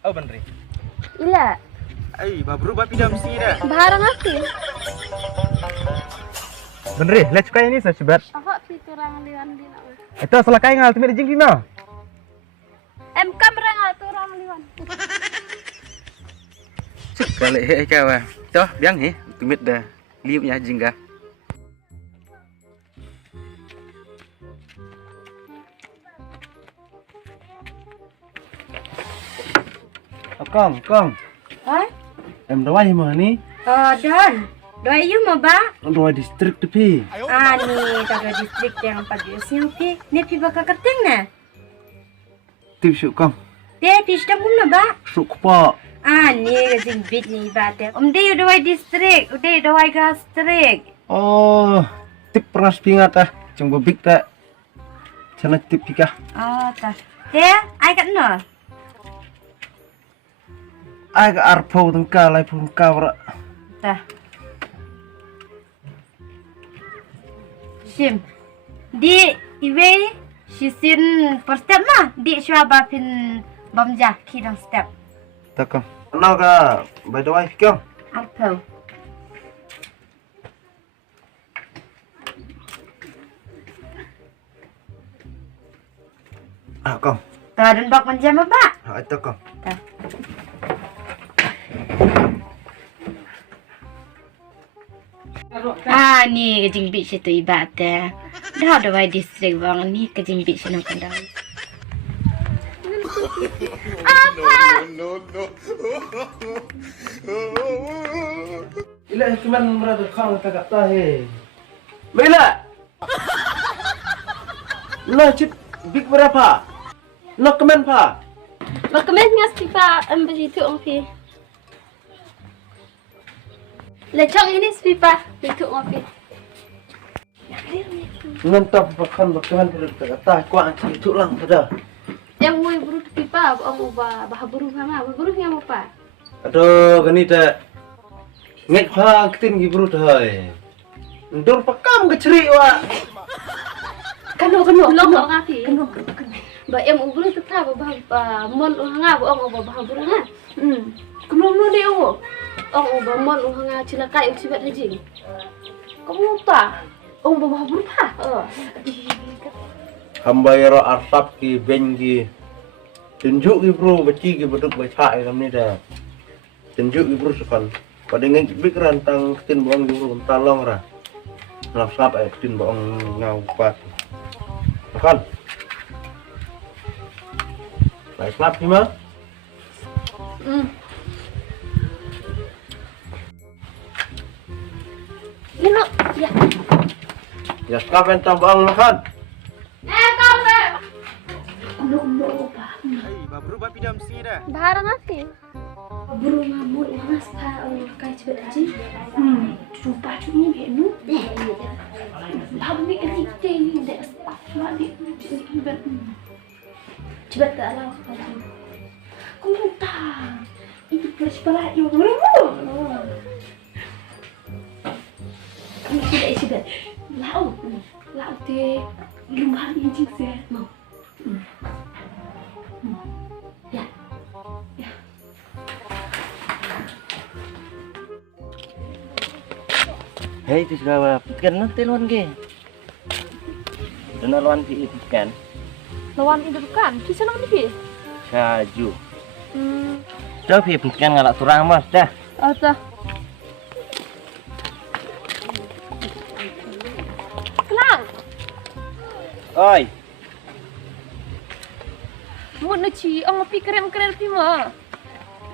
Oh bener. Ila. Ay, berubah pindah mesti dah. Barang apa? Bener, let's try ini sebat. Apa sih turang liwan di nak? Itu salah kain ngal tumit jing dina. Kamera ngal turang liwan. Balik kawan. Toh, biang tumit dah. Liupnya jing kah? Kong. Oi? Em dawai mah ni? Don. Doi you mau ba? Dawai distrik tu pi. Ni taga distrik yang pagi-siang pi. Ni pi bakal keteng na. Tip syuk kong. Dia pi sudah pun na ba? Syuk pak. Ni gajing bit ni ba te. Dia doi distrik, udah doi gastrik. Oh, tip peras pingat ah. Cuma big tak. Cana tip pika. Ta. Dia, ai kat no. Ai ka arpo tengka lai pun kawra. Ta. Sim. Di iwe sisin first step mah di syaba pin bamja kidang step. Takam. Nau ka by the way kyong. Arpo. Kong. Ta dan bak manja ma ba? Itu kong. Ta. Ni kajing bit situ ibat dah. Dah ada wai distrik bang ni kajing bit senang kandang. Ila cuman merada kang tagak tahe. Bila? Lo cip big berapa? Lo kemen pa? Bagaimana ngas pipa begitu onfi? Lecong ini pipa itu onfi. Ngentap bahkan bagaimana pada tagak tahe kuat itu lang pada. Yang mau buru pipa, om bah buru sama, buru yang apa? Aduh, gani dah. Nget pa ketin gibru dah. Ndur pakam keceri wa. Kano long ngati. Kano. Ba em buru tetap bah mon nga om bah buru nga. Kano dia o. Om mon nga cilakai usibat haji. Kamu apa? Om bah buru pa. Hambayara arsap ki bengi. Tunjuk ki bro, beci ki beduk baca dalam ni dah. Tunjuk ki bro sekan. Pada ngeng bik rantang ketin buang ki bro talong ra. Lapsap ketin buang ngau pat. Makan. Baik lap ni mah. Ini ya. Ya sekarang tambang makan. Berubah pindah mesti dah. Barang apa? Buru ngamuk mas pa kai cepat aja. Lupa cumi benu. Habis kita ni dah start lagi. Cepat tak lah. Kamu tak? Itu plus berat yang berapa? Kamu tidak cepat. Lau teh lumah ni juga mau. Hei, itu sudah kan nanti luan ke? Dan luan pi kan? Lawan itu bukan, kisah nama ni. Saju. Dah pi kan ngalak turang mas dah. Ata. Kelang. Oi. Mu nak ci, ang pi krem pi ma.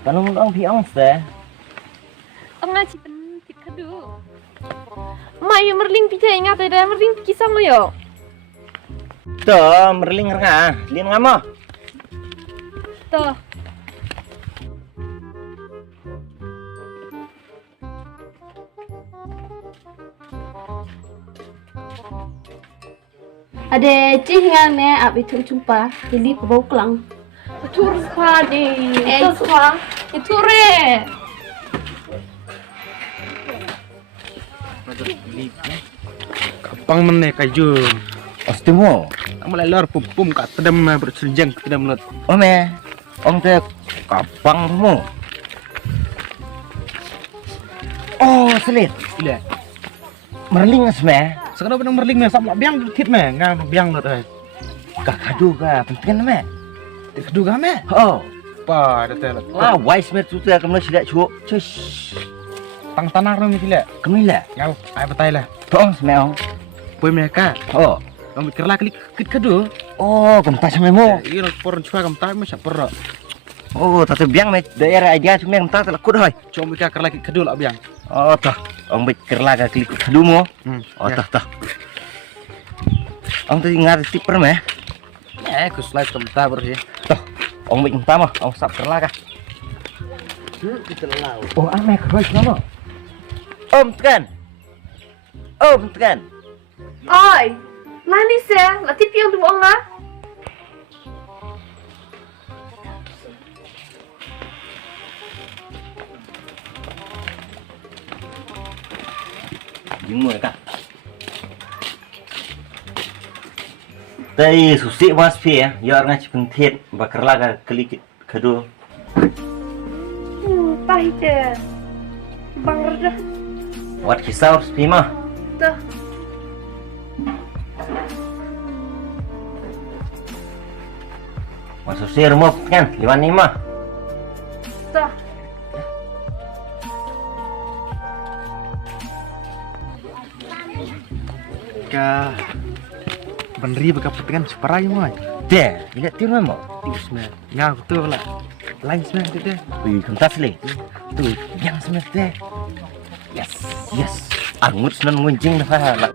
Kalau mau orang pi ang seh. Ang nak ci pen tip kadu. Mayu merling pi cai ngat ada merling kisah mo yo. Tuh, merling nga, lin nga mo. Tuh. Ada cihingan ne abi tu jumpa jadi pebau kelang. Tur pa de. Itu pa. Itu re. Kapang meneh kaju. Ostimo. Kamu lelor pupum kat pedam berseljang pedam lut. Oh me. Ong tek Kapang mo. Oh, selit. Ile. Merling asme. Sekarang benang merling me sama biang tit me ngang biang lot ai. Kakadu ka penting me. Kedu ga me. Oh. Pa ada tel. Lah wise me tu tu kamu sila chu. Cus. Tang tanah ro mi tile. Kemila. Ngal ai betai lah. Tong sme ong. Poi me ka. Oh. Kamu kerla klik kit kedu. Oh, gemta sama mo. Iro poron chua kam tai me sapor. Oh, tatu biang me daerah idea cuma gemta tak kut hoy. Cuma ka kerla kit kedu lah biang. Oh, tah. Ong bik kerla ka klik kadu mo. Oh, ya. tah. Ong tadi ngar tiper me. Ku slide kam ta ber sih. Tah. Ong bik gemta mah, ong sap kerla ka. Kita lau. Oh, ame keroi sama. Om tekan. Om tekan. Oi, lani se, latip yang tu bohong ah. Jumpa kak. Tadi susi mas pi ya, orang cipeng tiet bakar laga klik kedua. Pahit je. Bang Raja. Wat kisah pi mah. Tuh. Masuk sih rumah kan, liwan ni mah. Tuh. Ka benri beka petengan separai mo. Deh, lihat tiru mau. Tis me. Ngal betul lah. Lain semua deh. Wih, kentas le. Tuh, yang sebenarnya. Yes. Angut senan ngunjing dah.